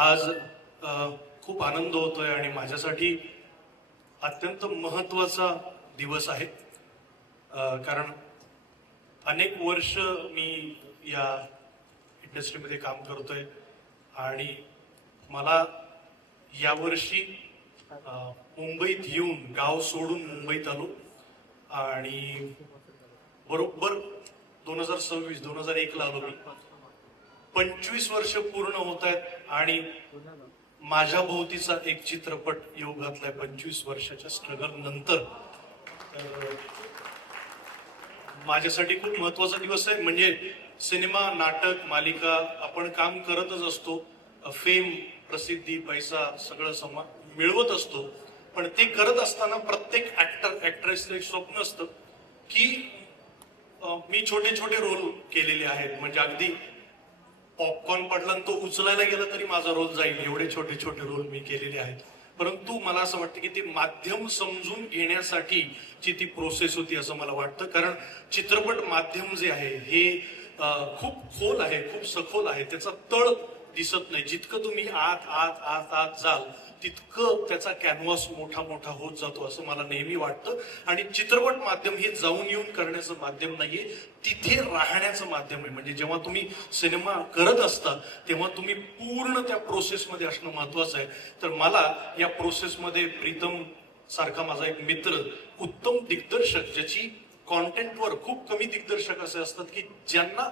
आज खूप आनंद होतोय आणि माझ्यासाठी अत्यंत महत्त्वाचा दिवस आहे। कारण अनेक वर्ष मी या इंडस्ट्रीमध्ये काम करतोय आणि मला यावर्षी मुंबईत येऊन गाव सोडून मुंबईत आलो आणि बरोबर 2026-2001 ला आलो मी। 25 वर्ष पूर्ण होत आहेत आणि माझ्या भोवतीचा एक चित्रपट योग घातलाय 25 वर्षाच्या स्ट्रगल नंतर। माझ्यासाठी खूप महत्त्वाचा दिवस आहे। म्हणजे सिनेमा, नाटक, मालिका आपण काम करतच असतो, फेम, प्रसिद्धी, पैसा सगळं मिळवत असतो, पण ते करत असताना प्रत्येक ऍक्टर ऍक्ट्रेसचं एक स्वप्न असतं की मी छोटे छोटे रोल केलेले आहेत। म्हणजे अगदी पॉपकॉर्न पडला आणि तो उचलायला गेला तरी माझा रोल जाईल, एवढे छोटे छोटे रोल मी केलेले आहेत। परंतु मला असं वाटतं की ते माध्यम समजून घेण्यासाठीची ती प्रोसेस होती असं मला वाटतं। कारण चित्रपट माध्यम जे आहे हे खूप खोल आहे, खूप सखोल आहे, त्याचा तळ दिसत नाही। जितकं तुम्ही आत आत आत आत जाल तितकं त्याचा कॅनव्हास मोठा मोठा होत जातो असं मला नेहमी वाटतं। आणि चित्रपट माध्यम हे जाऊन येऊन करण्याचं माध्यम नाहीये, तिथे राहण्याचं माध्यम आहे। म्हणजे जेव्हा तुम्ही सिनेमा करत असता तेव्हा तुम्ही पूर्ण त्या प्रोसेसमध्ये असणं महत्वाचं आहे। तर मला या प्रोसेसमध्ये प्रीतम सारखा माझा एक मित्र, उत्तम दिग्दर्शक, ज्याची कॉन्टेंटवर, खूप कमी दिग्दर्शक असे असतात की ज्यांना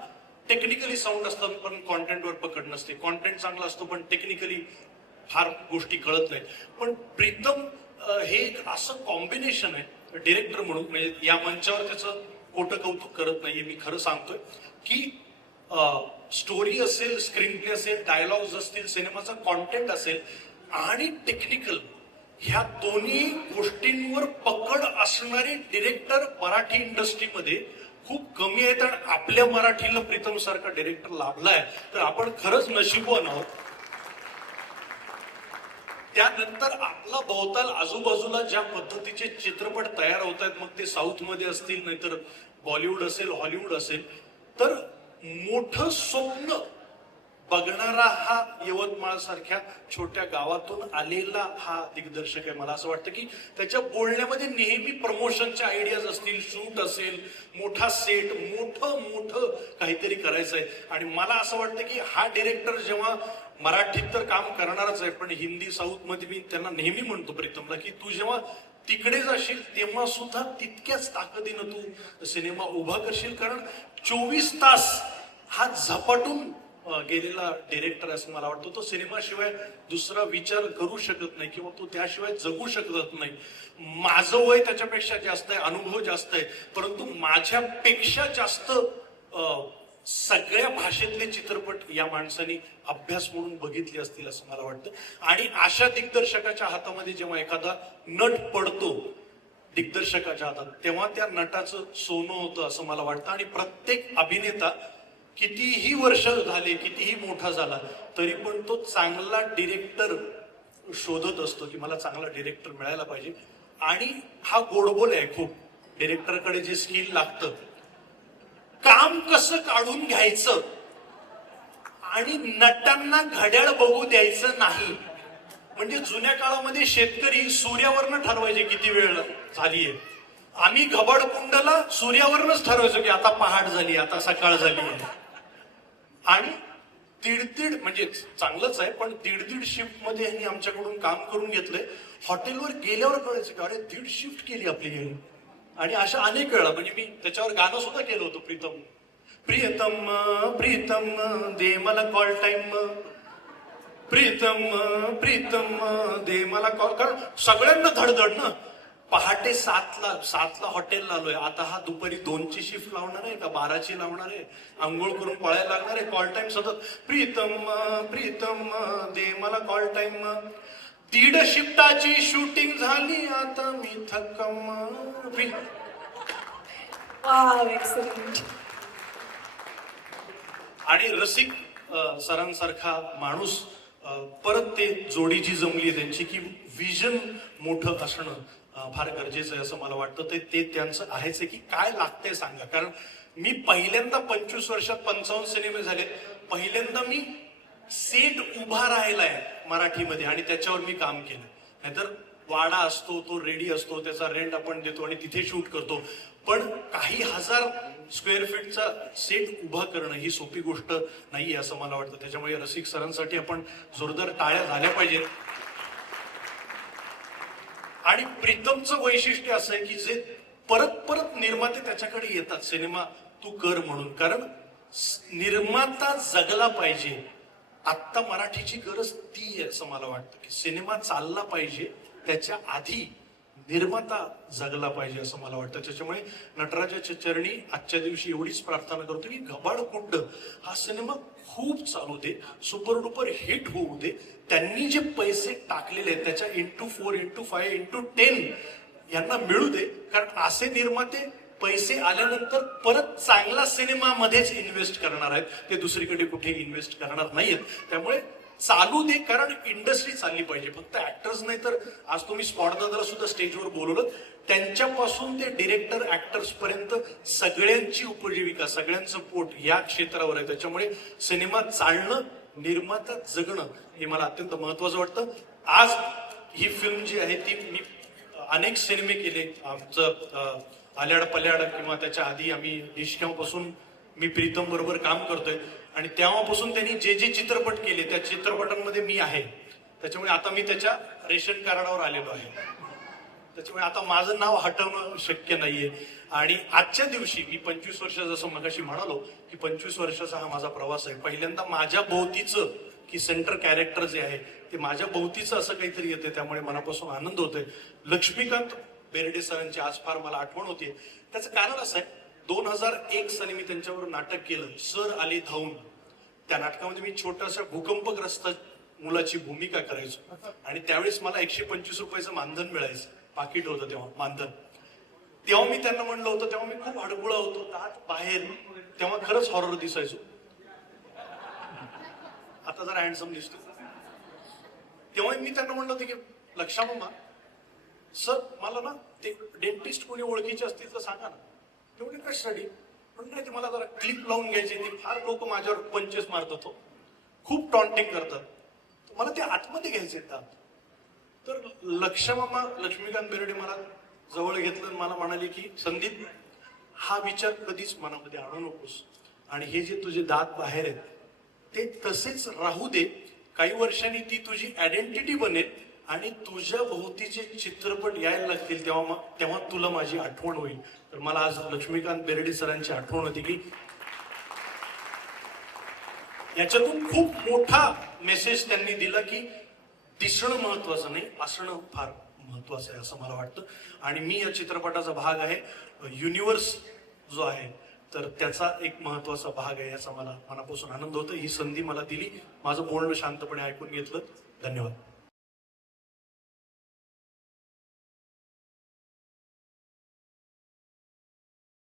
टेक्निकली साऊंड असतात पण कॉन्टेंटवर पकड नसते, कॉन्टेंट चांगला असतो पण टेक्निकली फार गोष्टी कळत नाही। पण प्रीतम हे एक असं कॉम्बिनेशन आहे डिरेक्टर म्हणून, म्हणजे या मंचावर त्याचं खोटं कौतुक करत नाहीये, मी खरं सांगतोय की स्टोरी असेल, स्क्रीन प्ले असेल, डायलॉग्स असतील, सिनेमाचा कॉन्टेंट असेल आणि टेक्निकल, ह्या दोन्ही गोष्टींवर पकड असणारे डिरेक्टर मराठी इंडस्ट्रीमध्ये खूप कमी आहेत। आणि आपल्या मराठीला प्रीतम सारखा डिरेक्टर लाभलाय तर आपण खरंच नशीबवान आहोत। त्यानंतर आपला भोवताल आजूबाजूला ज्या पद्धतीचे चित्रपट तयार होत आहेत, मग ते साऊथ मध्ये असतील, नाहीतर बॉलिवूड असेल, हॉलिवूड असेल, तर मोठं स्वप्न बघणारा हा यवतमाळ सारख्या छोट्या गावातून आलेला हा दिग्दर्शक आहे। मला असं वाटतं की त्याच्या बोलण्यामध्ये नेहमी प्रमोशनच्या आयडियाज असतील, शूट असेल, मोठा सेट, मोठं मोठं काहीतरी करायचं आहे। आणि मला असं वाटतं की हा डिरेक्टर जेव्हा मराठीत तर काम करणारच आहे, पण हिंदी, साऊथ मध्ये मी त्यांना नेहमी म्हणतो प्रीतमला की तू जेव्हा तिकडे जाशील तेव्हा सुद्धा तितक्याच ताकदीनं तू सिनेमा उभा करशील। कारण 24 तास हा झपाटून गेलेला डिरेक्टर असं मला वाटतं। तो सिनेमाशिवाय दुसरा विचार करू शकत नाही किंवा तो त्याशिवाय जगू शकत नाही। माझं वय त्याच्यापेक्षा जास्त आहे, अनुभव जास्त आहे, परंतु माझ्यापेक्षा जास्त सगळ्या भाषेतले चित्रपट या माणसाने अभ्यास म्हणून बघितले असतील असं मला वाटतं। आणि अशा दिग्दर्शकाच्या हातामध्ये जेव्हा एखादा नट पडतो दिग्दर्शकाच्या हातात, तेव्हा त्या नटाचं सोनं होतं असं मला वाटतं। आणि प्रत्येक अभिनेता कितीही वर्ष झाले, कितीही मोठा झाला तरी पण तो चांगला डिरेक्टर शोधत असतो की मला चांगला डिरेक्टर मिळायला पाहिजे। आणि हा गोडबोल आहे खूप, डिरेक्टरकडे जे स्किल लागतं, काम कसं काढून घ्यायचं आणि नटांना घड्याळ बघू द्यायचं नाही। म्हणजे जुन्या काळामध्ये शेतकरी सूर्यावरनं ठरवायचे किती वेळ झालीये, आम्ही घबाड कुंडला सूर्यावरनच ठरवायचो की आता पहाट झाली, आता सकाळ झाली आहे। आणि दीड म्हणजे चांगलंच आहे, पण दीड शिफ्ट मध्ये यांनी आमच्याकडून काम करून घेतलंय। हॉटेलवर गेल्यावर कळायचं की अरे 1.5 शिफ्ट केली आपली यांनी। आणि अशा अनेक वेळा, म्हणजे मी त्याच्यावर गाणं सुद्धा केलं होतं, प्रीतम प्रीतम प्रीतम दे मला कॉल टाइम, प्रीतम प्रीतम दे मला कॉल। कारण सगळ्यांना धडधड ना, पहाटे 7ला हॉटेलला आलोय, आता हा दुपारी 2ची शिफ्ट लावणार आहे का 12ची लावणार आहे, आंघोळ करून पळायला लागणार आहे, कॉल टाइम सतत प्रीतम प्रीतम दे मला कॉल टाइम। 1.5 शिफ्टाची शूटिंग झाली, आता मी थक्कम। आणि रसिक सरांसारखा माणूस, परत ते जोडी जी जमली त्यांची, की विजन मोठं असणं फार गरजेचं आहे असं मला वाटतं। ते त्यांचं आहेच आहे की काय लागतंय सांगा। कारण मी पहिल्यांदा 25 वर्षात 55 सिनेमे झाले, पहिल्यांदा मी सेट उभा राहिलाय मराठीमध्ये आणि त्याच्यावर मी काम केलं. नाहीतर वाडा असतो, तो रेडी असतो, त्याचा रेंट आपण देतो आणि तिथे शूट करतो. पण काही हजार स्क्वेअर फीटचा सेट उभा करणं ही सोपी गोष्ट नाहीये असं मला वाटतं. त्याच्यामुळे रसिक सरांसाठी आपण जोरदार टाळ्या झाल्या पाहिजेत. आणि प्रीतमचं वैशिष्ट्य असं आहे की जे परत परत निर्माते त्याच्याकडे येतात सिनेमा तू कर म्हणून, कारण निर्माता जगला पाहिजे. आत्ता मराठीची गरज ती आहे असं मला वाटतं की सिनेमा चालला पाहिजे, त्याच्या आधी निर्माता जगला पाहिजे असं मला वाटतं. त्याच्यामुळे नटराजाच्या चरणी आजच्या दिवशी एवढीच प्रार्थना करतो की घबाडकुंड हा सिनेमा खूप चालू दे, सुपर डुपर हिट होऊ दे. त्यांनी जे पैसे टाकलेले आहेत त्याच्या × 4 × 5 × 10 यांना मिळू दे, कारण असे निर्माते पैसे आल्यानंतर परत चांगला सिनेमामध्येच इन्व्हेस्ट करणार आहेत, ते दुसरीकडे कुठे इन्व्हेस्ट करणार नाहीयेत. त्यामुळे चालू दे, कारण इंडस्ट्री चालली पाहिजे. फक्त ऍक्टर्स नाही तर आज तुम्ही स्पॉटदादाला सुद्धा स्टेजवर बोलवलं, त्यांच्यापासून ते डिरेक्टर ऍक्टर्स पर्यंत सगळ्यांची उपजीविका, सगळ्यांचं पोट या क्षेत्रावर आहे. त्याच्यामुळे सिनेमा चालणं, निर्माता जगणं हे मला अत्यंत महत्वाचं वाटतं. आज ही फिल्म जी आहे ती मी अनेक सिनेमे केले. आमचं आल्याड पल्याड किंवा त्याच्या आधी आम्ही निष्कामपासून मी प्रीतम बरोबर काम करतोय आणि तेव्हापासून त्यांनी जे जे चित्रपट केले त्या चित्रपटांमध्ये मी आहे. त्याच्यामुळे आता मी त्याच्या रेशन कार्डावर आलेलो आहे. त्याच्यामुळे आता माझं नाव हटवणं शक्य नाहीये. आणि आजच्या दिवशी मी 25 वर्ष, जसं मगाशी म्हणालो की 25 वर्षाचा हा माझा प्रवास आहे. पहिल्यांदा माझ्या भोवतीचं की सेंटर कॅरेक्टर जे आहे ते माझ्या भोवतीचं असं काहीतरी येते, त्यामुळे मनापासून आनंद होतोय. लक्ष्मीकांत बेर्डे सरांची आज फार मला आठवण होतीये. त्याचं कारण असं आहे, 2001 साली मी त्यांच्यावर नाटक केलं, सर आले धावून. त्या नाटकामध्ये मी छोटासा भूकंपग्रस्त मुलाची भूमिका करायचो आणि त्यावेळेस मला 125 रुपयाचं मानधन मिळायचं, पाकिट होतं तेव्हा मानधन. तेव्हा मी त्यांना म्हणलं होतं, तेव्हा मी खूप हडकुळा होतो, दात बाहेर, तेव्हा खरंच हॉरर दिसायचो. आता जरा हँडसम दिसतो. तेव्हा मी त्यांना म्हणलं होतं की लक्षा मामा, सर मला ना ते डेंटिस्ट कोणी ओळखीचे असतील तर सांगा ना. तेवढी कशासाठी म्हणून नाही, ते मला जरा क्लिप लावून घ्यायचे, ते फार लोक माझ्यावर पंचेस मारतात, हो खूप टॉन्टिंग करतात, मला ते आतमध्ये घ्यायचे दात. तर लक्ष्मामा लक्ष्मीकांत बेर्डे मला जवळ घेतलं, मला म्हणाले की संदीप, हा विचार कधीच मनामध्ये आणू नकोस आणि हे जे तुझे दात बाहेर आहेत ते तसेच राहू दे. काही वर्षांनी ती तुझी आयडेंटिटी बनेल आणि तुझ्या भोवतीचे चित्रपट यायला लागतील, तेव्हा तुला माझी आठवण होईल. तर मला आज लक्ष्मीकांत बेर्डे सरांची आठवण होती की याच्यातून खूप मोठा मेसेज त्यांनी दिला की दिसणं महत्वाचं नाही, असणं फार महत्वाचं आहे असं मला वाटतं. आणि मी या चित्रपटाचा भाग आहे. युनिव्हर्स जो आहे तर त्याचा एक महत्वाचा भाग आहे, याचा मला मनापासून आनंद होतो. ही संधी मला दिली, माझं बोलणं शांतपणे ऐकून घेतलं. धन्यवाद.